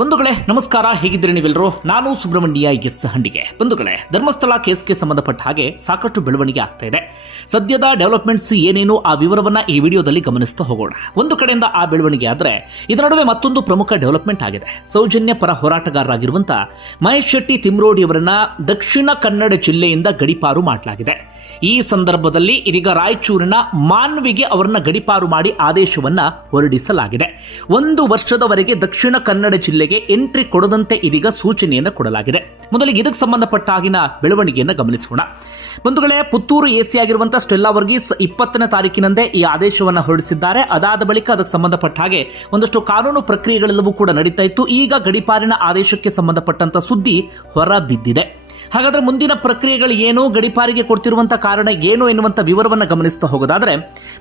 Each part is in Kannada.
ಬಂಧುಗಳೇ, ನಮಸ್ಕಾರ. ಹೇಗಿದ್ದೀರಿ ನೀವೆಲ್ಲರೂ? ನಾನು ಸುಬ್ರಹ್ಮಣ್ಯ ಎಸ್ ಹಂಡಿಗೆ. ಬಂಧುಗಳೇ, ಧರ್ಮಸ್ಥಳ ಕೇಸ್ಗೆ ಸಂಬಂಧಪಟ್ಟ ಹಾಗೆ ಸಾಕಷ್ಟು ಬೆಳವಣಿಗೆ ಆಗ್ತಾ ಇದೆ. ಸದ್ಯದ ಡೆವಲಪ್ಮೆಂಟ್ಸ್ ಏನೇನು ಆ ವಿವರವನ್ನ ಈ ವಿಡಿಯೋದಲ್ಲಿ ಗಮನಿಸ್ತಾ ಹೋಗೋಣ. ಒಂದು ಕಡೆಯಿಂದ ಆ ಬೆಳವಣಿಗೆ ಆದ್ರೆ, ಇದರ ನಡುವೆ ಮತ್ತೊಂದು ಪ್ರಮುಖ ಡೆವಲಪ್ಮೆಂಟ್ ಆಗಿದೆ. ಸೌಜನ್ಯ ಪರ ಹೋರಾಟಗಾರರಾಗಿರುವಂತ ಮಹೇಶ್ ಶೆಟ್ಟಿ ತಿಮ್ರೋಡಿ ಅವರನ್ನ ದಕ್ಷಿಣ ಕನ್ನಡ ಜಿಲ್ಲೆಯಿಂದ ಗಡಿಪಾರು ಮಾಡಲಾಗಿದೆ. ಈ ಸಂದರ್ಭದಲ್ಲಿ ಇದೀಗ ರಾಯಚೂರಿನ ಮಾನ್ವಿಗೆ ಅವರನ್ನ ಗಡಿಪಾರು ಮಾಡಿ ಆದೇಶವನ್ನ ಹೊರಡಿಸಲಾಗಿದೆ. ಒಂದು ವರ್ಷದವರೆಗೆ ದಕ್ಷಿಣ ಕನ್ನಡ ಜಿಲ್ಲೆಗೆ ಎಂಟ್ರಿ ಕೊಡದಂತೆ ಇದೀಗ ಸೂಚನೆಯನ್ನು ಕೊಡಲಾಗಿದೆ. ಮೊದಲಿಗೆ ಇದಕ್ಕೆ ಸಂಬಂಧಪಟ್ಟ ಆಗಿನ ಬೆಳವಣಿಗೆಯನ್ನು ಗಮನಿಸೋಣ. ಬಂಧುಗಳೇ, ಪುತ್ತೂರು ಎಸಿ ಆಗಿರುವಂತಹ ಸ್ಟೆಲ್ಲಾ ವರ್ಗೀಸ್ ಇಪ್ಪತ್ತನೇ ತಾರೀಕಿನಂದೇ ಈ ಆದೇಶವನ್ನು ಹೊರಡಿಸಿದ್ದಾರೆ. ಅದಾದ ಬಳಿಕ ಅದಕ್ಕೆ ಸಂಬಂಧಪಟ್ಟ ಹಾಗೆ ಒಂದಷ್ಟು ಕಾನೂನು ಪ್ರಕ್ರಿಯೆಗಳೆಲ್ಲವೂ ಕೂಡ ನಡೀತಾ ಇತ್ತು. ಈಗ ಗಡಿಪಾರಿನ ಆದೇಶಕ್ಕೆ ಸಂಬಂಧಪಟ್ಟಂತ ಸುದ್ದಿ ಹೊರ ಬಿದ್ದಿದೆ ಹಾಗಾದ್ರೆ ಮುಂದಿನ ಪ್ರಕ್ರಿಯೆಗಳು ಏನು? ಗಡಿಪಾರಿಗೆ ಕೊಡ್ತಿರುವಂತ ಕಾರಣ ಏನು ಎನ್ನುವಂತ ವಿವರವನ್ನು ಗಮನಿಸ್ತಾ ಹೋಗೋದಾದ್ರೆ,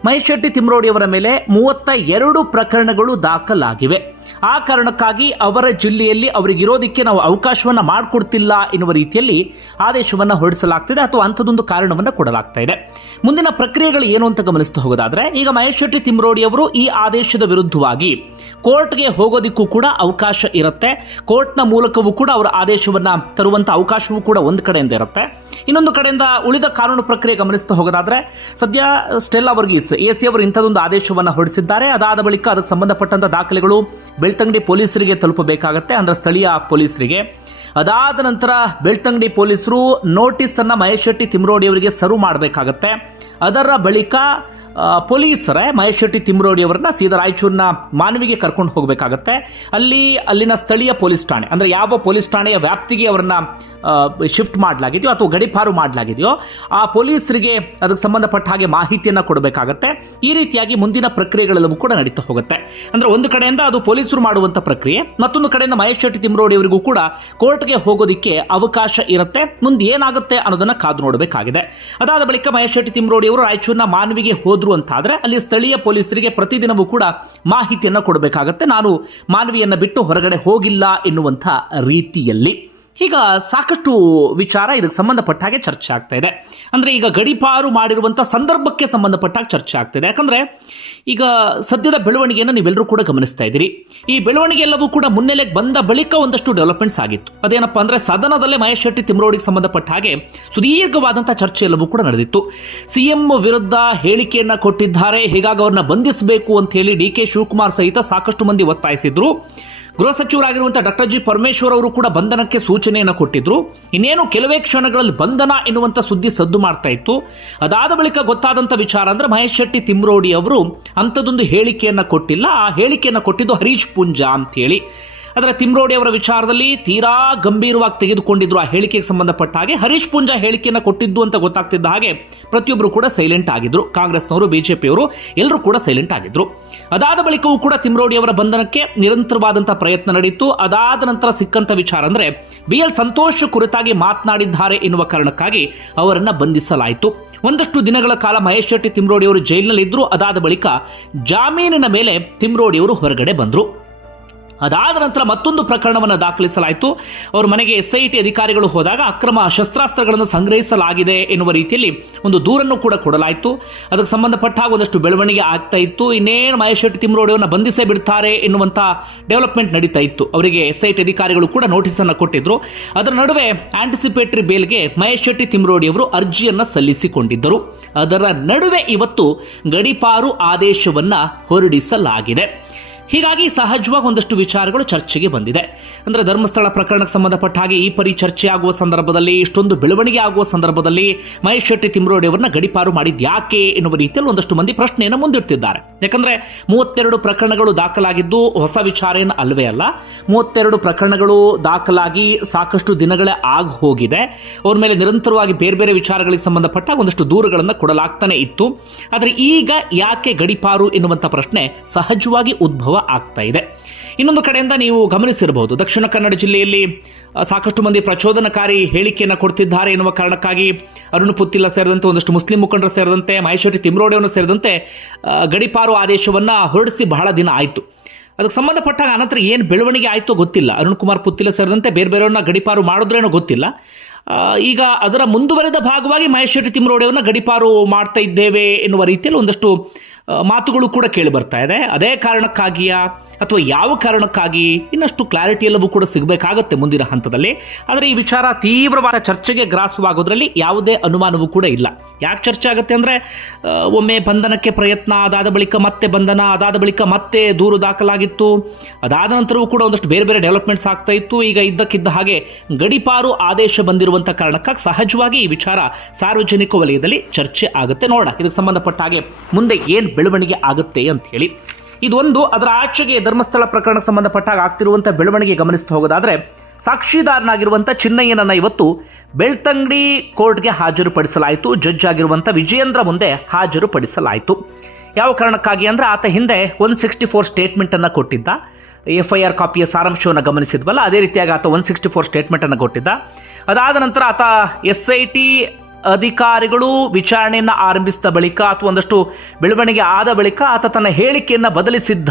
ಮಹೇಶ್ ಶೆಟ್ಟಿ ತಿಮ್ರೋಡಿಯವರ ಮೇಲೆ ಮೂವತ್ತ ಎರಡು ಪ್ರಕರಣಗಳು ದಾಖಲಾಗಿವೆ. ಆ ಕಾರಣಕ್ಕಾಗಿ ಅವರ ಜಿಲ್ಲೆಯಲ್ಲಿ ಅವರಿಗಿರೋದಕ್ಕೆ ನಾವು ಅವಕಾಶವನ್ನ ಮಾಡಿಕೊಡ್ತಿಲ್ಲ ಎನ್ನುವ ರೀತಿಯಲ್ಲಿ ಆದೇಶವನ್ನ ಹೊರಡಿಸಲಾಗ್ತಿದೆ ಅಥವಾ ಅಂಥದ್ದೊಂದು ಕಾರಣವನ್ನ ಕೊಡಲಾಗ್ತಾ ಇದೆ. ಮುಂದಿನ ಪ್ರಕ್ರಿಯೆಗಳು ಏನು ಅಂತ ಗಮನಿಸ್ತಾ ಹೋಗೋದಾದ್ರೆ, ಈಗ ಮಹೇಶ್ ಶೆಟ್ಟಿ ತಿಮ್ರೋಡಿ ಅವರು ಈ ಆದೇಶದ ವಿರುದ್ಧವಾಗಿ ಕೋರ್ಟ್ಗೆ ಹೋಗೋದಿಕ್ಕೂ ಕೂಡ ಅವಕಾಶ ಇರುತ್ತೆ. ಕೋರ್ಟ್ನ ಮೂಲಕವೂ ಕೂಡ ಅವರ ಆದೇಶವನ್ನ ತರುವಂತ ಅವಕಾಶವೂ ಕೂಡ ಒಂದು ಕಡೆಯಿಂದ ಇರುತ್ತೆ. ಇನ್ನೊಂದು ಕಡೆಯಿಂದ ಉಳಿದ ಕಾನೂನು ಪ್ರಕ್ರಿಯೆ ಗಮನಿಸ್ತಾ ಹೋಗೋದಾದ್ರೆ, ಸದ್ಯ ಸ್ಟೆಲ್ಲಾ ವರ್ಗೀಸ್ ಎ ಸಿ ಅವರು ಇಂಥದೊಂದು ಆದೇಶವನ್ನು ಹೊರಡಿಸಿದ್ದಾರೆ. ಅದಾದ ಬಳಿಕ ಅದಕ್ಕೆ ಸಂಬಂಧಪಟ್ಟಂತ ದಾಖಲೆಗಳು ಬೆಳ್ತಂಗಡಿ ಪೊಲೀಸರಿಗೆ ತಲುಪಬೇಕಾಗತ್ತೆ. ಅಂದ್ರೆ ಸ್ಥಳೀಯ ಪೊಲೀಸರಿಗೆ. ಅದಾದ ನಂತರ ಬೆಳ್ತಂಗಡಿ ಪೊಲೀಸರು ನೋಟಿಸನ್ನು ಮಹೇಶ್ ಶೆಟ್ಟಿ ತಿಮ್ರೋಡಿ ಅವರಿಗೆ ಸರ್ವ್ ಮಾಡಬೇಕಾಗತ್ತೆ. ಅದರ ಬಳಿಕ ಪೊಲೀಸರೇ ಮಹೇಶ್ ಶೆಟ್ಟಿ ತಿಮ್ರೋಡಿ ಅವರನ್ನ ಸೀದಾ ರಾಯಚೂರಿನ ಮಾನವಿಗೆ ಕರ್ಕೊಂಡು ಹೋಗಬೇಕಾಗತ್ತೆ. ಅಲ್ಲಿ, ಅಲ್ಲಿನ ಸ್ಥಳೀಯ ಪೊಲೀಸ್ ಠಾಣೆ, ಅಂದ್ರೆ ಯಾವ ಪೊಲೀಸ್ ಠಾಣೆಯ ವ್ಯಾಪ್ತಿಗೆ ಅವರನ್ನ ಶಿಫ್ಟ್ ಮಾಡಲಾಗಿದೆಯೋ ಅಥವಾ ಗಡಿಪಾರು ಮಾಡಲಾಗಿದೆಯೋ, ಆ ಪೊಲೀಸರಿಗೆ ಅದಕ್ಕೆ ಸಂಬಂಧಪಟ್ಟ ಹಾಗೆ ಮಾಹಿತಿಯನ್ನು ಕೊಡಬೇಕಾಗತ್ತೆ. ಈ ರೀತಿಯಾಗಿ ಮುಂದಿನ ಪ್ರಕ್ರಿಯೆಗಳೆಲ್ಲವೂ ಕೂಡ ನಡೀತಾ ಹೋಗುತ್ತೆ. ಅಂದ್ರೆ ಒಂದು ಕಡೆಯಿಂದ ಅದು ಪೊಲೀಸರು ಮಾಡುವಂತ ಪ್ರಕ್ರಿಯೆ, ಮತ್ತೊಂದು ಕಡೆಯಿಂದ ಮಹೇಶ್ ಶೆಟ್ಟಿ ತಿಮ್ರೋಡಿ ಅವರಿಗೂ ಕೂಡ ಕೋರ್ಟ್ಗೆ ಹೋಗೋದಿಕ್ಕೆ ಅವಕಾಶ ಇರುತ್ತೆ. ಮುಂದೆ ಏನಾಗುತ್ತೆ ಅನ್ನೋದನ್ನ ಕಾದು ನೋಡಬೇಕಾಗಿದೆ. ಅದಾದ ಬಳಿಕ ಮಹೇಶ್ ಶೆಟ್ಟಿ ತಿಮ್ರೋಡಿ ಅವರು ರಾಯಚೂರಿನ ಮಾನವಿಗೆ ಹೋದ್ರು ಅಂತಾದ್ರೆ ಅಲ್ಲಿ ಸ್ಥಳೀಯ ಪೊಲೀಸರಿಗೆ ಪ್ರತಿದಿನವೂ ಕೂಡ ಮಾಹಿತಿಯನ್ನು ಕೊಡಬೇಕಾಗತ್ತೆ. ನಾನು ಮಾನವಿಯನ್ನು ಬಿಟ್ಟು ಹೊರಗಡೆ ಹೋಗಿಲ್ಲ ಎನ್ನುವಂಥ ರೀತಿಯಲ್ಲಿ. ಈಗ ಸಾಕಷ್ಟು ವಿಚಾರ ಇದಕ್ಕೆ ಸಂಬಂಧಪಟ್ಟ ಹಾಗೆ ಚರ್ಚೆ ಆಗ್ತಾ ಇದೆ. ಅಂದರೆ ಈಗ ಗಡಿಪಾರು ಮಾಡಿರುವಂಥ ಸಂದರ್ಭಕ್ಕೆ ಸಂಬಂಧಪಟ್ಟಾಗ ಚರ್ಚೆ ಆಗ್ತಿದೆ ಯಾಕಂದರೆ ಈಗ ಸದ್ಯದ ಬೆಳವಣಿಗೆಯನ್ನು ನೀವೆಲ್ಲರೂ ಕೂಡ ಗಮನಿಸ್ತಾ ಇದ್ದೀರಿ. ಈ ಬೆಳವಣಿಗೆ ಎಲ್ಲವೂ ಕೂಡ ಮುನ್ನೆಲೆಗೆ ಬಂದ ಬಳಿಕ ಒಂದಷ್ಟು ಡೆವಲಪ್ಮೆಂಟ್ಸ್ ಆಗಿತ್ತು. ಅದೇನಪ್ಪ ಅಂದರೆ ಸದನದಲ್ಲೇ ಮಹೇಶ್ ಶೆಟ್ಟಿ ತಿಮ್ರೋಡಿಗೆ ಸಂಬಂಧಪಟ್ಟ ಹಾಗೆ ಸುದೀರ್ಘವಾದಂಥ ಚರ್ಚೆ ಎಲ್ಲವೂ ಕೂಡ ನಡೆದಿತ್ತು. ಸಿ ಎಂ ವಿರುದ್ಧ ಹೇಳಿಕೆಯನ್ನು ಕೊಟ್ಟಿದ್ದಾರೆ. ಹೀಗಾಗಿ ಅವ್ರನ್ನ ಬಂಧಿಸಬೇಕು ಅಂತ ಹೇಳಿ ಡಿ ಕೆ ಶಿವಕುಮಾರ್ ಸಹಿತ ಸಾಕಷ್ಟು ಮಂದಿ ಒತ್ತಾಯಿಸಿದ್ರು. ಗೃಹ ಸಚಿವರಾಗಿರುವಂತಹ ಡಾಕ್ಟರ್ ಜಿ ಪರಮೇಶ್ವರ್ ಅವರು ಕೂಡ ಬಂಧನಕ್ಕೆ ಸೂಚನೆಯನ್ನು ಕೊಟ್ಟಿದ್ರು. ಇನ್ನೇನು ಕೆಲವೇ ಕ್ಷಣಗಳಲ್ಲಿ ಬಂಧನ ಎನ್ನುವಂಥ ಸುದ್ದಿ ಸದ್ದು ಮಾಡ್ತಾ ಇತ್ತು. ಅದಾದ ಬಳಿಕ ಗೊತ್ತಾದಂಥ ವಿಚಾರ ಅಂದ್ರೆ ಮಹೇಶ್ ಶೆಟ್ಟಿ ತಿಮ್ರೋಡಿ ಅವರು ಅಂಥದ್ದೊಂದು ಹೇಳಿಕೆಯನ್ನ ಕೊಟ್ಟಿಲ್ಲ. ಆ ಹೇಳಿಕೆಯನ್ನು ಕೊಟ್ಟಿದ್ದು ಹರೀಶ್ ಪುಂಜಾ ಅಂತ ಅದರ ತಿಮ್ರೋಡಿ ಅವರ ವಿಚಾರದಲ್ಲಿ ತೀರಾ ಗಂಭೀರವಾಗಿ ತೆಗೆದುಕೊಂಡಿದ್ರು ಆ ಹೇಳಿಕೆಗೆ ಸಂಬಂಧಪಟ್ಟ ಹಾಗೆ. ಹರೀಶ್ ಪೂಂಜಾ ಹೇಳಿಕೆಯನ್ನು ಕೊಟ್ಟಿದ್ದು ಅಂತ ಗೊತ್ತಾಗ್ತಿದ್ದ ಹಾಗೆ ಪ್ರತಿಯೊಬ್ಬರು ಕೂಡ ಸೈಲೆಂಟ್ ಆಗಿದ್ರು. ಕಾಂಗ್ರೆಸ್ನವರು, ಬಿಜೆಪಿಯವರು ಎಲ್ಲರೂ ಕೂಡ ಸೈಲೆಂಟ್ ಆಗಿದ್ರು. ಅದಾದ ಬಳಿಕವೂ ಕೂಡ ತಿಮ್ರೋಡಿ ಅವರ ಬಂಧನಕ್ಕೆ ನಿರಂತರವಾದಂತಹ ಪ್ರಯತ್ನ ನಡೆಯಿತು. ಅದಾದ ನಂತರ ಸಿಕ್ಕಂತ ವಿಚಾರ ಅಂದರೆ ಬಿ ಎಲ್ ಸಂತೋಷ್ ಕುರಿತಾಗಿ ಮಾತನಾಡಿದ್ದಾರೆ ಎನ್ನುವ ಕಾರಣಕ್ಕಾಗಿ ಅವರನ್ನು ಬಂಧಿಸಲಾಯಿತು. ಒಂದಷ್ಟು ದಿನಗಳ ಕಾಲ ಮಹೇಶ್ ಶೆಟ್ಟಿ ತಿಮ್ರೋಡಿ ಅವರು ಜೈಲಿನಲ್ಲಿ ಇದ್ರು ಅದಾದ ಬಳಿಕ ಜಾಮೀನಿನ ಮೇಲೆ ತಿಮ್ರೋಡಿ ಅವರು ಹೊರಗಡೆ ಬಂದರು. ಅದಾದ ನಂತರ ಮತ್ತೊಂದು ಪ್ರಕರಣವನ್ನು ದಾಖಲಿಸಲಾಯಿತು. ಅವರ ಮನೆಗೆ ಎಸ್ ಐ ಟಿ ಅಧಿಕಾರಿಗಳು ಹೋದಾಗ ಅಕ್ರಮ ಶಸ್ತ್ರಾಸ್ತ್ರಗಳನ್ನು ಸಂಗ್ರಹಿಸಲಾಗಿದೆ ಎನ್ನುವ ರೀತಿಯಲ್ಲಿ ಒಂದು ದೂರನ್ನು ಕೂಡ ಕೊಡಲಾಯಿತು. ಅದಕ್ಕೆ ಸಂಬಂಧಪಟ್ಟ ಒಂದಷ್ಟು ಬೆಳವಣಿಗೆ ಆಗ್ತಾ ಇತ್ತು. ಇನ್ನೇನು ಮಹೇಶ್ ಶೆಟ್ಟಿ ಬಂಧಿಸೇ ಬಿಡ್ತಾರೆ ಎನ್ನುವಂಥ ಡೆವಲಪ್ಮೆಂಟ್ ನಡೀತಾ ಇತ್ತು. ಅವರಿಗೆ ಎಸ್ ಐ ಟಿ ಅಧಿಕಾರಿಗಳು ಕೂಡ ನೋಟಿಸ್ ಅನ್ನು ಕೊಟ್ಟಿದ್ರು. ಅದರ ನಡುವೆ ಆಂಟಿಸಿಪೇಟರಿ ಬೇಲ್ಗೆ ಮಹೇಶ್ ಶೆಟ್ಟಿ ತಿಮ್ರೋಡಿ ಅವರು ಅರ್ಜಿಯನ್ನ ಸಲ್ಲಿಸಿಕೊಂಡಿದ್ದರು. ಅದರ ನಡುವೆ ಇವತ್ತು ಗಡಿಪಾರು ಆದೇಶವನ್ನ ಹೊರಡಿಸಲಾಗಿದೆ. ಹೀಗಾಗಿ ಸಹಜವಾಗಿ ಒಂದಷ್ಟು ವಿಚಾರಗಳು ಚರ್ಚೆಗೆ ಬಂದಿದೆ. ಅಂದರೆ ಧರ್ಮಸ್ಥಳ ಪ್ರಕರಣಕ್ಕೆ ಸಂಬಂಧಪಟ್ಟ ಹಾಗೆ ಈ ಪರಿ ಚರ್ಚೆ ಸಂದರ್ಭದಲ್ಲಿ, ಇಷ್ಟೊಂದು ಬೆಳವಣಿಗೆ ಆಗುವ ಸಂದರ್ಭದಲ್ಲಿ ಮಹೇಶ್ ಶೆಟ್ಟಿ ತಿಮ್ರೋಡಿ ಅವರನ್ನ ಗಡಿಪಾರು ಮಾಡಿದ ಯಾಕೆ ಎನ್ನುವ ರೀತಿಯಲ್ಲಿ ಒಂದಷ್ಟು ಮಂದಿ ಪ್ರಶ್ನೆಯನ್ನು ಮುಂದಿಡ್ತಿದ್ದಾರೆ. ಯಾಕಂದ್ರೆ ಮೂವತ್ತೆರಡು ಪ್ರಕರಣಗಳು ದಾಖಲಾಗಿದ್ದು ಹೊಸ ವಿಚಾರ ಏನು ಅಲ್ಲವೇ ಅಲ್ಲ. ಮೂವತ್ತೆರಡು ಪ್ರಕರಣಗಳು ದಾಖಲಾಗಿ ಸಾಕಷ್ಟು ದಿನಗಳೇ ಆಗ ಹೋಗಿದೆ. ಅವ್ರ ಮೇಲೆ ನಿರಂತರವಾಗಿ ಬೇರೆ ಬೇರೆ ವಿಚಾರಗಳಿಗೆ ಸಂಬಂಧಪಟ್ಟ ಒಂದಷ್ಟು ದೂರುಗಳನ್ನು ಕೊಡಲಾಗ್ತಾನೆ ಇತ್ತು. ಆದರೆ ಈಗ ಯಾಕೆ ಗಡಿಪಾರು ಎನ್ನುವಂಥ ಪ್ರಶ್ನೆ ಸಹಜವಾಗಿ ಉದ್ಭವ ಆಗ್ತಾ ಇದೆ. ಇನ್ನೊಂದು ಕಡೆಯಿಂದ ನೀವು ಗಮನಿಸಿರಬಹುದು, ದಕ್ಷಿಣ ಕನ್ನಡ ಜಿಲ್ಲೆಯಲ್ಲಿ ಸಾಕಷ್ಟು ಮಂದಿ ಪ್ರಚೋದನಕಾರಿ ಹೇಳಿಕೆಯನ್ನು ಕೊಡ್ತಿದ್ದಾರೆ ಎನ್ನುವ ಕಾರಣಕ್ಕಾಗಿ ಅರುಣ್ ಪುತ್ತಿಲ್ಲ ಸೇರಿದಂತೆ ಒಂದಷ್ಟು ಮುಸ್ಲಿಂ ಮುಖಂಡರು ಸೇರಿದಂತೆ, ಮಹೇಶ್ವರಿ ತಿಮ್ರೋಡೆಯವರು ಸೇರಿದಂತೆ ಗಡಿಪಾರು ಆದೇಶವನ್ನು ಹೊರಡಿಸಿ ಬಹಳ ದಿನ ಆಯಿತು. ಅದಕ್ಕೆ ಸಂಬಂಧಪಟ್ಟಾಗ ಅನಂತರ ಏನು ಬೆಳವಣಿಗೆ ಆಯಿತೋ ಗೊತ್ತಿಲ್ಲ. ಅರುಣ್ ಕುಮಾರ್ ಪುತ್ತಿಲ ಸೇರಿದಂತೆ ಬೇರೆ ಬೇರೆಯವ್ರನ್ನ ಗಡಿಪಾರು ಮಾಡಿದ್ರೇನೋ ಗೊತ್ತಿಲ್ಲ. ಈಗ ಅದರ ಮುಂದುವರೆದ ಭಾಗವಾಗಿ ಮಹೇಶ್ವರಿ ತಿಮ್ರೋಡೆಯವರನ್ನ ಗಡಿಪಾರು ಮಾಡ್ತಾ ಇದ್ದೇವೆ ಎನ್ನುವ ರೀತಿಯಲ್ಲಿ ಒಂದಷ್ಟು ಮಾತುಗಳು ಕೂಡ ಕೇಳಿ ಬರ್ತಾ ಇದೆ. ಅದೇ ಕಾರಣಕ್ಕಾಗಿಯಾ ಅಥವಾ ಯಾವ ಕಾರಣಕ್ಕಾಗಿ ಇನ್ನಷ್ಟು ಕ್ಲಾರಿಟಿ ಎಲ್ಲವೂ ಕೂಡ ಸಿಗಬೇಕಾಗತ್ತೆ ಮುಂದಿನ ಹಂತದಲ್ಲಿ. ಆದರೆ ಈ ವಿಚಾರ ತೀವ್ರವಾದ ಚರ್ಚೆಗೆ ಗ್ರಾಸವಾಗೋದ್ರಲ್ಲಿ ಯಾವುದೇ ಅನುಮಾನವೂ ಕೂಡ ಇಲ್ಲ. ಯಾಕೆ ಚರ್ಚೆ ಆಗುತ್ತೆ ಅಂದರೆ ಒಮ್ಮೆ ಬಂಧನಕ್ಕೆ ಪ್ರಯತ್ನ ಅದಾದ ಬಳಿಕ ಮತ್ತೆ ಬಂಧನ, ಅದಾದ ಬಳಿಕ ಮತ್ತೆ ದೂರು ದಾಖಲಾಗಿತ್ತು. ಅದಾದ ನಂತರವೂ ಕೂಡ ಒಂದಷ್ಟು ಬೇರೆ ಬೇರೆ ಡೆವಲಪ್ಮೆಂಟ್ಸ್ ಆಗ್ತಾ ಇತ್ತು. ಈಗ ಇದ್ದಕ್ಕಿದ್ದ ಹಾಗೆ ಗಡಿಪಾರು ಆದೇಶ ಬಂದಿರುವಂಥ ಕಾರಣಕ್ಕಾಗಿ ಸಹಜವಾಗಿ ಈ ವಿಚಾರ ಸಾರ್ವಜನಿಕ ವಲಯದಲ್ಲಿ ಚರ್ಚೆ ಆಗುತ್ತೆ. ನೋಡೋಣ, ಇದಕ್ಕೆ ಸಂಬಂಧಪಟ್ಟ ಹಾಗೆ ಮುಂದೆ ಏನು ಬೆಳವಣಿಗೆ ಆಗುತ್ತೆ ಅಂತ ಹೇಳಿ. ಇದೊಂದು ಅದರ ಆಚೆಗೆ ಧರ್ಮಸ್ಥಳ ಪ್ರಕರಣಕ್ಕೆ ಸಂಬಂಧಪಟ್ಟಾಗ ಆಗ್ತಿರುವಂಥ ಬೆಳವಣಿಗೆ ಗಮನಿಸ್ತಾ ಹೋಗೋದಾದ್ರೆ, ಸಾಕ್ಷಿದಾರನಾಗಿರುವಂಥ ಚಿನ್ನಯ್ಯನನ್ನ ಇವತ್ತು ಬೆಳ್ತಂಗಡಿ ಕೋರ್ಟ್ಗೆ ಹಾಜರುಪಡಿಸಲಾಯಿತು. ಜಡ್ಜ್ ಆಗಿರುವಂಥ ವಿಜಯೇಂದ್ರ ಮುಂದೆ ಹಾಜರುಪಡಿಸಲಾಯಿತು. ಯಾವ ಕಾರಣಕ್ಕಾಗಿ ಅಂದರೆ, ಆತ ಹಿಂದೆ ಒನ್ ಸಿಕ್ಸ್ಟಿ ಫೋರ್ ಸ್ಟೇಟ್ಮೆಂಟನ್ನು ಕೊಟ್ಟಿದ್ದ. ಎಫ್ ಐ ಆರ್ ಕಾಪಿಯ ಸಾರಾಂಶವನ್ನು ಗಮನಿಸಿದ್ವಲ್ಲ, ಅದೇ ರೀತಿಯಾಗಿ ಆತ ಒನ್ ಸಿಕ್ಸ್ಟಿ ಫೋರ್ ಸ್ಟೇಟ್ಮೆಂಟನ್ನು ಕೊಟ್ಟಿದ್ದ. ಅದಾದ ನಂತರ ಆತ ಎಸ್ ಐ ಟಿ ಅಧಿಕಾರಿಗಳು ವಿಚಾರಣೆಯನ್ನು ಆರಂಭಿಸಿದ ಬಳಿಕ ಅಥವಾ ಒಂದಷ್ಟು ಬೆಳವಣಿಗೆ ಆದ ಬಳಿಕ ಆತ ತನ್ನ ಹೇಳಿಕೆಯನ್ನು ಬದಲಿಸಿದ್ದ.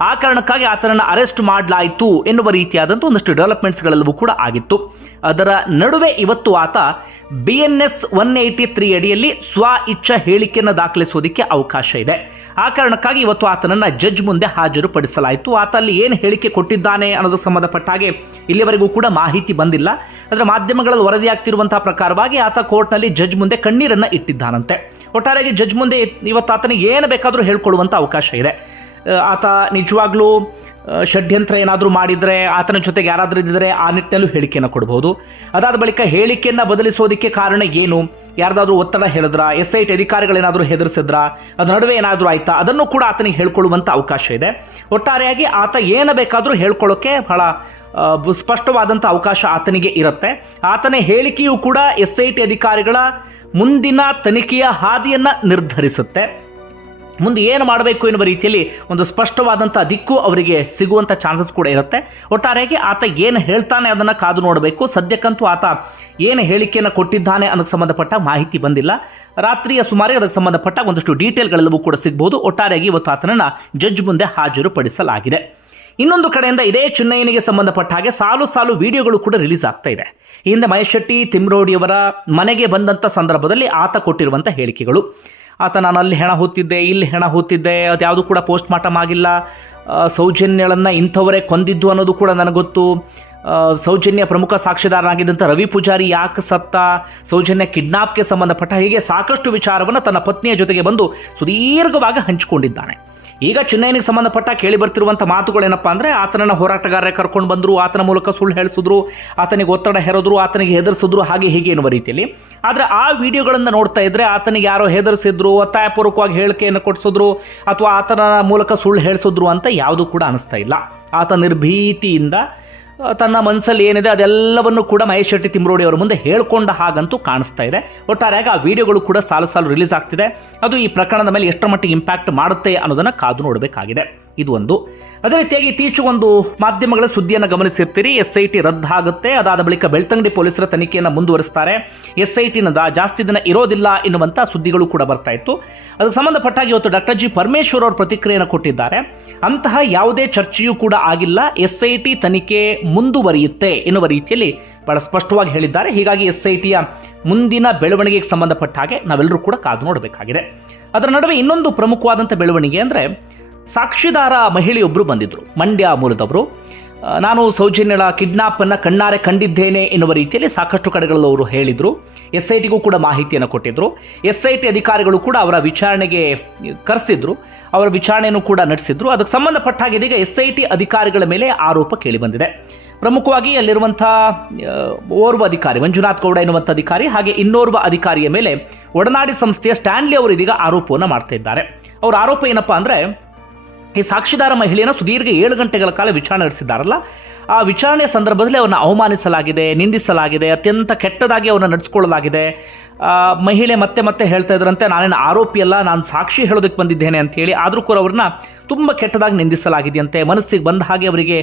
ಆ ಕಾರಣಕ್ಕಾಗಿ ಆತನನ್ನು ಅರೆಸ್ಟ್ ಮಾಡಲಾಯಿತು ಎನ್ನುವ ರೀತಿಯಾದಂಥ ಒಂದಷ್ಟು ಡೆವಲಪ್ಮೆಂಟ್ಸ್ಗಳೆಲ್ಲವೂ ಕೂಡ ಆಗಿತ್ತು. ಅದರ ನಡುವೆ ಇವತ್ತು ಆತ B N S one eighty three ಅಡಿಯಲ್ಲಿ ಸ್ವ ಇಚ್ಛಾ ಹೇಳಿಕೆಯನ್ನು ದಾಖಲಿಸೋದಕ್ಕೆ ಅವಕಾಶ ಇದೆ. ಆ ಕಾರಣಕ್ಕಾಗಿ ಇವತ್ತು ಆತನನ್ನು ಜಡ್ಜ್ ಮುಂದೆ ಹಾಜರುಪಡಿಸಲಾಯಿತು. ಆತ ಅಲ್ಲಿ ಏನು ಹೇಳಿಕೆ ಕೊಟ್ಟಿದ್ದಾನೆ ಅನ್ನೋದು ಸಂಬಂಧಪಟ್ಟ ಹಾಗೆ ಇಲ್ಲಿವರೆಗೂ ಕೂಡ ಮಾಹಿತಿ ಬಂದಿಲ್ಲ. ಅದರ ಮಾಧ್ಯಮಗಳಲ್ಲಿ ವರದಿಯಾಗ್ತಿರುವಂತಹ ಪ್ರಕಾರವಾಗಿ ಆತ ಕೋರ್ಟ್ನಲ್ಲಿ ಜಡ್ಜ್ ಮುಂದೆ ಕಣ್ಣೀರನ್ನು ಇಟ್ಟಿದ್ದಾನಂತೆ. ಒಟ್ಟಾರೆಯಾಗಿ ಜಡ್ಜ್ ಮುಂದೆ ಇವತ್ತು ಆತನಿಗೆ ಏನು ಬೇಕಾದರೂ ಹೇಳ್ಕೊಳ್ಳುವಂಥ ಅವಕಾಶ ಇದೆ. ಆತ ನಿಜವಾಗ್ಲೂ ಷಡ್ಯಂತ್ರ ಏನಾದರೂ ಮಾಡಿದರೆ, ಆತನ ಜೊತೆಗೆ ಯಾರಾದರೂ ಇದ್ದರೆ ಆ ನಿಟ್ಟಿನಲ್ಲೂ ಹೇಳಿಕೆಯನ್ನು ಕೊಡ್ಬೋದು. ಅದಾದ ಬಳಿಕ ಹೇಳಿಕೆಯನ್ನು ಬದಲಿಸೋದಕ್ಕೆ ಕಾರಣ ಏನು? ಯಾರ್ದಾದ್ರೂ ಒತ್ತಡ ಹೇಳಿದ್ರ? ಎಸ್ ಐ ಟಿ ಅಧಿಕಾರಿಗಳೇನಾದರೂ ಹೆದರಿಸಿದ್ರ? ಅದ್ರ ನಡುವೆ ಏನಾದರೂ ಆಯ್ತಾ? ಅದನ್ನು ಕೂಡ ಆತನಿಗೆ ಹೇಳ್ಕೊಳ್ಳುವಂಥ ಅವಕಾಶ ಇದೆ. ಒಟ್ಟಾರೆಯಾಗಿ ಆತ ಏನು ಬೇಕಾದರೂ ಹೇಳ್ಕೊಳ್ಳೋಕ್ಕೆ ಬಹಳ ಸ್ಪಷ್ಟವಾದಂಥ ಅವಕಾಶ ಆತನಿಗೆ ಇರುತ್ತೆ. ಆತನ ಹೇಳಿಕೆಯೂ ಕೂಡ ಎಸ್ ಐ ಟಿ ಅಧಿಕಾರಿಗಳ ಮುಂದಿನ ತನಿಖೆಯ ಹಾದಿಯನ್ನು ನಿರ್ಧರಿಸುತ್ತೆ. ಮುಂದೆ ಏನು ಮಾಡಬೇಕು ಎನ್ನುವ ರೀತಿಯಲ್ಲಿ ಒಂದು ಸ್ಪಷ್ಟವಾದಂಥ ದಿಕ್ಕು ಅವರಿಗೆ ಸಿಗುವಂಥ ಚಾನ್ಸಸ್ ಕೂಡ ಇರುತ್ತೆ. ಒಟ್ಟಾರೆಯಾಗಿ ಆತ ಏನು ಹೇಳ್ತಾನೆ ಅದನ್ನು ಕಾದು ನೋಡಬೇಕು. ಸದ್ಯಕ್ಕಂತೂ ಆತ ಏನು ಹೇಳಿಕೆಯನ್ನು ಕೊಟ್ಟಿದ್ದಾನೆ ಅದಕ್ಕೆ ಸಂಬಂಧಪಟ್ಟ ಮಾಹಿತಿ ಬಂದಿಲ್ಲ. ರಾತ್ರಿಯ ಸುಮಾರಿಗೆ ಅದಕ್ಕೆ ಸಂಬಂಧಪಟ್ಟ ಒಂದಷ್ಟು ಡೀಟೇಲ್ಗಳೆಲ್ಲವೂ ಕೂಡ ಸಿಗ್ಬೋದು. ಒಟ್ಟಾರೆಯಾಗಿ ಇವತ್ತು ಆತನನ್ನು ಜಡ್ಜ್ ಮುಂದೆ ಹಾಜರುಪಡಿಸಲಾಗಿದೆ. ಇನ್ನೊಂದು ಕಡೆಯಿಂದ ಇದೇ ಚೆನ್ನೈನಿಗೆ ಸಂಬಂಧಪಟ್ಟ ಹಾಗೆ ಸಾಲು ಸಾಲು ವಿಡಿಯೋಗಳು ಕೂಡ ರಿಲೀಸ್ ಆಗ್ತಾ ಇದೆ. ಹಿಂದೆ ಮಹೇಶ್ ಶೆಟ್ಟಿ ತಿಮ್ರೋಡಿಯವರ ಮನೆಗೆ ಬಂದಂಥ ಸಂದರ್ಭದಲ್ಲಿ ಆತ ಕೊಟ್ಟಿರುವಂಥ ಹೇಳಿಕೆಗಳು. ಆತ ನಾನು ಅಲ್ಲಿ ಹೆಣ ಹೂತಿದ್ದೆ ಇಲ್ಲಿ ಹೆಣ ಹೂತಿದ್ದೆ ಅದು ಯಾವುದು ಕೂಡ ಪೋಸ್ಟ್ ಮಾರ್ಟಮ್ ಆಗಿಲ್ಲ ಸೌಜನ್ಯಗಳನ್ನು ಇಂಥವರೇ ಕೊಂದಿದ್ದು ಅನ್ನೋದು ಕೂಡ ನನಗೆ ಗೊತ್ತು ಆ, ಸೌಜನ್ಯ ಪ್ರಮುಖ ಸಾಕ್ಷಿದಾರನಾಗಿದ್ದಂಥ ರವಿ ಪೂಜಾರಿ ಯಾಕೆ ಸತ್ತ, ಸೌಜನ್ಯ ಕಿಡ್ನಾಪ್ಗೆ ಸಂಬಂಧಪಟ್ಟ ಹೀಗೆ ಸಾಕಷ್ಟು ವಿಚಾರವನ್ನು ತನ್ನ ಪತ್ನಿಯ ಜೊತೆಗೆ ಬಂದು ಸುದೀರ್ಘವಾಗಿ ಹಂಚಿಕೊಂಡಿದ್ದಾನೆ. ಈಗ ಚೆನ್ನೈನಿಗೆ ಸಂಬಂಧಪಟ್ಟ ಕೇಳಿ ಬರ್ತಿರುವಂಥ ಮಾತುಗಳೇನಪ್ಪ ಅಂದರೆ, ಆತನನ್ನು ಹೋರಾಟಗಾರರೇ ಕರ್ಕೊಂಡು ಬಂದರು, ಆತನ ಮೂಲಕ ಸುಳ್ಳು ಹೇಳಿಸಿದ್ರು, ಆತನಿಗೆ ಒತ್ತಡ ಹೇರೋದ್ರು, ಆತನಿಗೆ ಹೆದರಿಸಿದ್ರು, ಹಾಗೆ ಹೀಗೆ ಎನ್ನುವ ರೀತಿಯಲ್ಲಿ. ಆದರೆ ಆ ವಿಡಿಯೋಗಳನ್ನು ನೋಡ್ತಾ ಇದ್ದರೆ ಆತನಿಗೆ ಯಾರೋ ಹೆದರಿಸಿದ್ರು ಒತ್ತಾಯಪೂರ್ವಕವಾಗಿ ಹೇಳಿಕೆಯನ್ನು ಕೊಡಿಸಿದ್ರು, ಅಥವಾ ಆತನ ಮೂಲಕ ಸುಳ್ಳು ಹೇಳಿಸಿದ್ರು ಅಂತ ಯಾವುದೂ ಕೂಡ ಅನಿಸ್ತಾ ಇಲ್ಲ. ಆತ ನಿರ್ಭೀತಿಯಿಂದ ತನ್ನ ಮನಸ್ಸಲ್ಲಿ ಏನಿದೆ ಅದೆಲ್ಲವನ್ನು ಕೂಡ ಮಹೇಶ್ ಶೆಟ್ಟಿ ತಿಮ್ರೋಡಿ ಅವರ ಮುಂದೆ ಹೇಳ್ಕೊಂಡ ಹಾಗಂತೂ ಕಾಣಿಸ್ತಾ ಇದೆ. ಒಟ್ಟಾರೆಯಾಗಿ ಆ ವಿಡಿಯೋಗಳು ಕೂಡ ಸಾಲು ಸಾಲು ರಿಲೀಸ್ ಆಗ್ತಿದೆ. ಅದು ಈ ಪ್ರಕರಣದ ಮೇಲೆ ಎಷ್ಟರ ಮಟ್ಟಿಗೆ ಇಂಪ್ಯಾಕ್ಟ್ ಮಾಡುತ್ತೆ ಅನ್ನೋದನ್ನು ಕಾದು ನೋಡಬೇಕಾಗಿದೆ. ಇದು ಒಂದು. ಅದೇ ರೀತಿಯಾಗಿ ಇತ್ತೀಚು ಒಂದು ಮಾಧ್ಯಮಗಳ ಸುದ್ದಿಯನ್ನು ಗಮನಿಸಿರ್ತೀರಿ. ಎಸ್ ಐ ಟಿ ರದ್ದಾಗುತ್ತೆ. ಅದಾದ ಬಳಿಕ ಬೆಳ್ತಂಗಡಿ ಪೊಲೀಸರ ತನಿಖೆಯನ್ನು ಮುಂದುವರಿಸ್ತಾರೆ. ಎಸ್ ಐ ಟಿನ ಜಾಸ್ತಿ ದಿನ ಇರೋದಿಲ್ಲ ಎನ್ನುವಂಥ ಸುದ್ದಿಗಳು ಕೂಡ ಬರ್ತಾ ಇತ್ತು. ಅದಕ್ಕೆ ಸಂಬಂಧಪಟ್ಟಾಗಿ ಇವತ್ತು ಡಾಕ್ಟರ್ ಜಿ ಪರಮೇಶ್ವರ್ ಅವರು ಪ್ರತಿಕ್ರಿಯೆಯನ್ನು ಕೊಟ್ಟಿದ್ದಾರೆ. ಅಂತಹ ಯಾವುದೇ ಚರ್ಚೆಯೂ ಕೂಡ ಆಗಿಲ್ಲ. ಎಸ್ ಐ ಟಿ ತನಿಖೆ ಮುಂದುವರಿಯುತ್ತೆ ಎನ್ನುವ ರೀತಿಯಲ್ಲಿ ಬಹಳ ಸ್ಪಷ್ಟವಾಗಿ ಹೇಳಿದ್ದಾರೆ. ಹೀಗಾಗಿ ಎಸ್ ಐ ಟಿಯ ಮುಂದಿನ ಬೆಳವಣಿಗೆಗೆ ಸಂಬಂಧಪಟ್ಟ ಹಾಗೆ ನಾವೆಲ್ಲರೂ ಕೂಡ ಕಾದು ನೋಡಬೇಕಾಗಿದೆ. ಅದರ ನಡುವೆ ಇನ್ನೊಂದು ಪ್ರಮುಖವಾದಂಥ ಬೆಳವಣಿಗೆ ಅಂದರೆ ಸಾಕ್ಷಿದಾರ ಮಹಿಳೆಯೊಬ್ಬರು ಬಂದಿದ್ದರು ಮಂಡ್ಯ ಮೂಲದವರು. ನಾನು ಸೌಜನ್ಯಳ ಕಿಡ್ನಾಪನ್ನು ಕಣ್ಣಾರೆ ಕಂಡಿದ್ದೇನೆ ಎನ್ನುವ ರೀತಿಯಲ್ಲಿ ಸಾಕಷ್ಟು ಕಡೆಗಳಲ್ಲಿ ಅವರು ಹೇಳಿದರು. ಎಸ್ ಐ ಟಿಗೂ ಕೂಡ ಮಾಹಿತಿಯನ್ನು ಕೊಟ್ಟಿದ್ದರು ಎಸ್ ಐ ಟಿ ಅಧಿಕಾರಿಗಳು ಕೂಡ ಅವರ ವಿಚಾರಣೆಗೆ ಕರೆಸಿದ್ರು. ಅವರ ವಿಚಾರಣೆಯನ್ನು ಕೂಡ ನಡೆಸಿದ್ರು. ಅದಕ್ಕೆ ಸಂಬಂಧಪಟ್ಟ ಹಾಗೆ ಇದೀಗ ಎಸ್ ಐ ಟಿ ಅಧಿಕಾರಿಗಳ ಮೇಲೆ ಆರೋಪ ಕೇಳಿಬಂದಿದೆ ಪ್ರಮುಖವಾಗಿ ಅಲ್ಲಿರುವಂಥ ಓರ್ವ ಅಧಿಕಾರಿ, ಮಂಜುನಾಥ್ ಗೌಡ ಎನ್ನುವಂಥ ಅಧಿಕಾರಿ ಹಾಗೆ ಇನ್ನೋರ್ವ ಅಧಿಕಾರಿಯ ಮೇಲೆ ಒಡನಾಡಿ ಸಂಸ್ಥೆಯ ಸ್ಟ್ಯಾನ್ಲಿ ಅವರು ಇದೀಗ ಆರೋಪವನ್ನು ಮಾಡ್ತಾ ಇದ್ದಾರೆ. ಅವರ ಆರೋಪ ಏನಪ್ಪಾ ಅಂದರೆ ಈ ಸಾಕ್ಷಿದಾರ ಮಹಿಳೆಯನ್ನು ಸುದೀರ್ಘ ಏಳು ಗಂಟೆಗಳ ಕಾಲ ವಿಚಾರಣೆ ನಡೆಸಿದ್ದಾರಲ್ಲ, ಆ ವಿಚಾರಣೆಯ ಸಂದರ್ಭದಲ್ಲಿ ಅವನ್ನ ಅವಮಾನಿಸಲಾಗಿದೆ, ನಿಂದಿಸಲಾಗಿದೆ, ಅತ್ಯಂತ ಕೆಟ್ಟದಾಗಿ ಅವರನ್ನು ನಡೆಸ್ಕೊಳ್ಳಲಾಗಿದೆ. ಮಹಿಳೆ ಮತ್ತೆ ಮತ್ತೆ ಹೇಳ್ತಾ ಇದ್ರಂತೆ, ನಾನೇನು ಆರೋಪಿ ಅಲ್ಲ, ನಾನು ಸಾಕ್ಷಿ ಹೇಳೋದಕ್ಕೆ ಬಂದಿದ್ದೇನೆ ಅಂತ ಹೇಳಿ, ಆದರೂ ಕೂಡ ಅವ್ರನ್ನ ತುಂಬ ಕೆಟ್ಟದಾಗಿ ನಿಂದಿಸಲಾಗಿದೆಯಂತೆ, ಮನಸ್ಸಿಗೆ ಬಂದ ಹಾಗೆ ಅವರಿಗೆ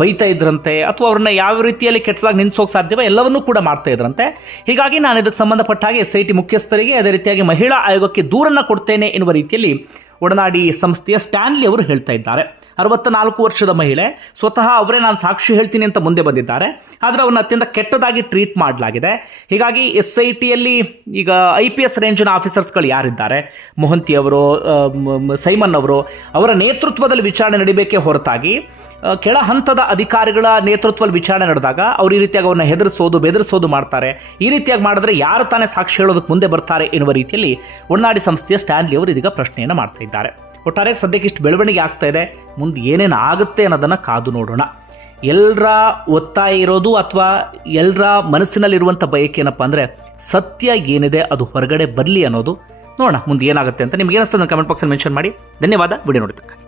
ಬೈತಾ ಇದ್ರಂತೆ, ಅಥವಾ ಅವ್ರನ್ನ ಯಾವ ರೀತಿಯಲ್ಲಿ ಕೆಟ್ಟದಾಗಿ ನಿಂದಿಸೋಕೆ ಸಾಧ್ಯವೋ ಎಲ್ಲವನ್ನೂ ಕೂಡ ಮಾಡ್ತಾ ಇದ್ರಂತೆ. ಹೀಗಾಗಿ ನಾನು ಇದಕ್ಕೆ ಸಂಬಂಧಪಟ್ಟ ಹಾಗೆ ಎಸ್ ಐ ಟಿ ಮುಖ್ಯಸ್ಥರಿಗೆ ಅದೇ ರೀತಿಯಾಗಿ ಮಹಿಳಾ ಆಯೋಗಕ್ಕೆ ದೂರನ್ನು ಕೊಡ್ತೇನೆ ಎನ್ನುವ ರೀತಿಯಲ್ಲಿ ಒಡನಾಡಿ ಸಂಸ್ಥೆಯ ಸ್ಟ್ಯಾನ್ಲಿ ಅವರು ಹೇಳ್ತಾ ಇದ್ದಾರೆ. ಅರವತ್ತ ನಾಲ್ಕು ವರ್ಷದ ಮಹಿಳೆ, ಸ್ವತಃ ಅವರೇ ನಾನು ಸಾಕ್ಷಿ ಹೇಳ್ತೀನಿ ಅಂತ ಮುಂದೆ ಬಂದಿದ್ದಾರೆ. ಆದರೆ ಅವನ್ನ ಅತ್ಯಂತ ಕೆಟ್ಟದಾಗಿ ಟ್ರೀಟ್ ಮಾಡಲಾಗಿದೆ. ಹೀಗಾಗಿ ಎಸ್ ಐ ಟಿಯಲ್ಲಿ ಈಗ ಐ ಪಿ ಎಸ್ ರೇಂಜಿನ ಆಫೀಸರ್ಸ್ಗಳು ಯಾರಿದ್ದಾರೆ? ಮೊಹಂತಿ ಅವರು ಸೈಮನ್ ಅವರು ಅವರ ನೇತೃತ್ವದಲ್ಲಿ ವಿಚಾರಣೆ ನಡಿಬೇಕೇ ಹೊರತಾಗಿ ಕೆಳ ಹಂತದ ಅಧಿಕಾರಿಗಳ ನೇತೃತ್ವದಲ್ಲಿ ವಿಚಾರಣೆ ನಡೆದಾಗ ಅವರು ಈ ರೀತಿಯಾಗಿ ಅವ್ರನ್ನ ಹೆದರಿಸೋದು, ಬೆದರಿಸೋದು ಮಾಡ್ತಾರೆ. ಈ ರೀತಿಯಾಗಿ ಮಾಡಿದ್ರೆ ಯಾರು ತಾನೇ ಸಾಕ್ಷಿ ಹೇಳೋದಕ್ಕೆ ಮುಂದೆ ಬರ್ತಾರೆ ಎನ್ನುವ ರೀತಿಯಲ್ಲಿ ಒಡನಾಡಿ ಸಂಸ್ಥೆಯ ಸ್ಟ್ಯಾನ್ಲಿ ಅವರು ಇದೀಗ ಪ್ರಶ್ನೆಯನ್ನು ಮಾಡ್ತಾ ಇದ್ದಾರೆ. ಒಟ್ಟಾರೆ ಸದ್ಯಕ್ಕೆ ಇಷ್ಟು ಬೆಳವಣಿಗೆ ಆಗ್ತಾ ಇದೆ. ಮುಂದೆ ಏನೇನು ಆಗುತ್ತೆ ಅನ್ನೋದನ್ನು ಕಾದು ನೋಡೋಣ. ಎಲ್ಲರ ಒತ್ತಾಯ ಇರೋದು ಅಥವಾ ಎಲ್ಲರ ಮನಸ್ಸಿನಲ್ಲಿರುವಂಥ ಬಯಕೆ ಏನಪ್ಪ ಅಂದರೆ ಸತ್ಯ ಏನಿದೆ ಅದು ಹೊರಗಡೆ ಬರಲಿ ಅನ್ನೋದು. ನೋಡೋಣ ಮುಂದೆ ಏನಾಗುತ್ತೆ ಅಂತ ನಿಮ್ಗೆ ಏನಿಸ್ತದೆ ಕಮೆಂಟ್ ಬಾಕ್ಸಲ್ಲಿ ಮೆನ್ಷನ್ ಮಾಡಿ. ಧನ್ಯವಾದ. ವಿಡಿಯೋ ನೋಡಿದ್ದಕ್ಕೆ